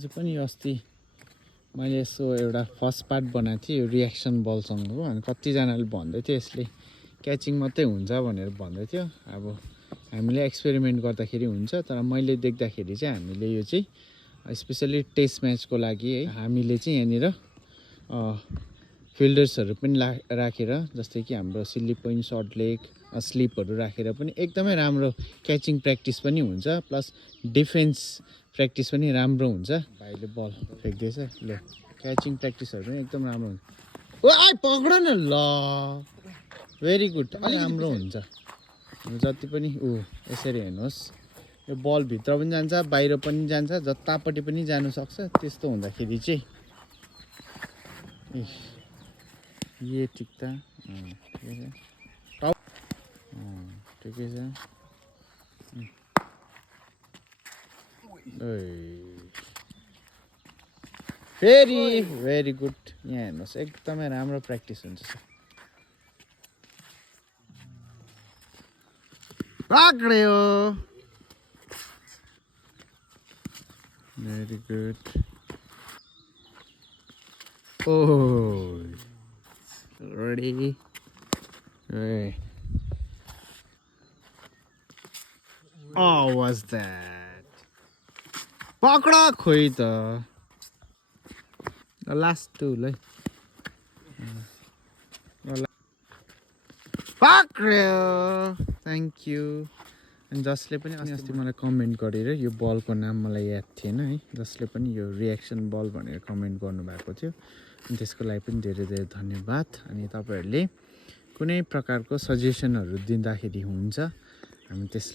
आज पनि अस्ति मैले यसो एउटा फर्स्ट पार्ट बनाएको थिएँ यो रियाक्सन बलसँगको अनि कतिजनाले भन्दै थियो यसले क्याचिङ मात्रै हुन्छ भनेर भन्दै थियो। अब हामीले एक्सपेरिमेन्ट गर्दाखेरि हुन्छ, तर मैले देख्दाखेरि चाहिँ हामीले यो चाहिँ स्पेसली टेस्ट म्याचको लागि है हामीले चाहिँ यहाँनिर फिल्डर्सहरू पनि राखेर, जस्तै कि हाम्रो सिल्ली पोइन्ट, सर्ट लेग, स्लिपहरू राखेर पनि एकदमै राम्रो क्याचिङ प्र्याक्टिस पनि हुन्छ, प्लस डिफेन्स प्र्याक्टिस पनि राम्रो हुन्छ। भाइले बल फ्याँक्दैछ, ल क्याचिङ प्र्याक्टिसहरू पनि एकदम राम्रो हुन्छ। ओ आइ पक्ड न, ल भेरी गुड, अलि राम्रो हुन्छ। जति पनि यसरी हेर्नुहोस्, यो बल भित्र पनि जान्छ, बाहिर पनि जान्छ, जतापट्टि पनि जानु सक्छ। त्यस्तो हुँदाखेरि चाहिँ ये ठिक त ठिकै छ। फेरि भेरी गुड। यहाँ हेर्नुहोस् एकदमै राम्रो प्र्याक्टिस हुन्छ। पक्रियो, very good. Oh, ready? Hey. Oh, what's that? पक्रा खोइ त। लास्ट टु ल पक्रियो, थ्याङ्क यू। अनि जसले पनि अस्ति मलाई कमेन्ट गरेर यो बलको नाम मलाई याद थिएन है, जसले पनि यो रियाक्सन बल भनेर कमेन्ट गर्नुभएको थियो, अनि त्यसको लागि पनि धेरै धेरै धन्यवाद। अनि तपाईँहरूले कुनै प्रकारको सजेसनहरू दिँदाखेरि हुन्छ, हामी त्यस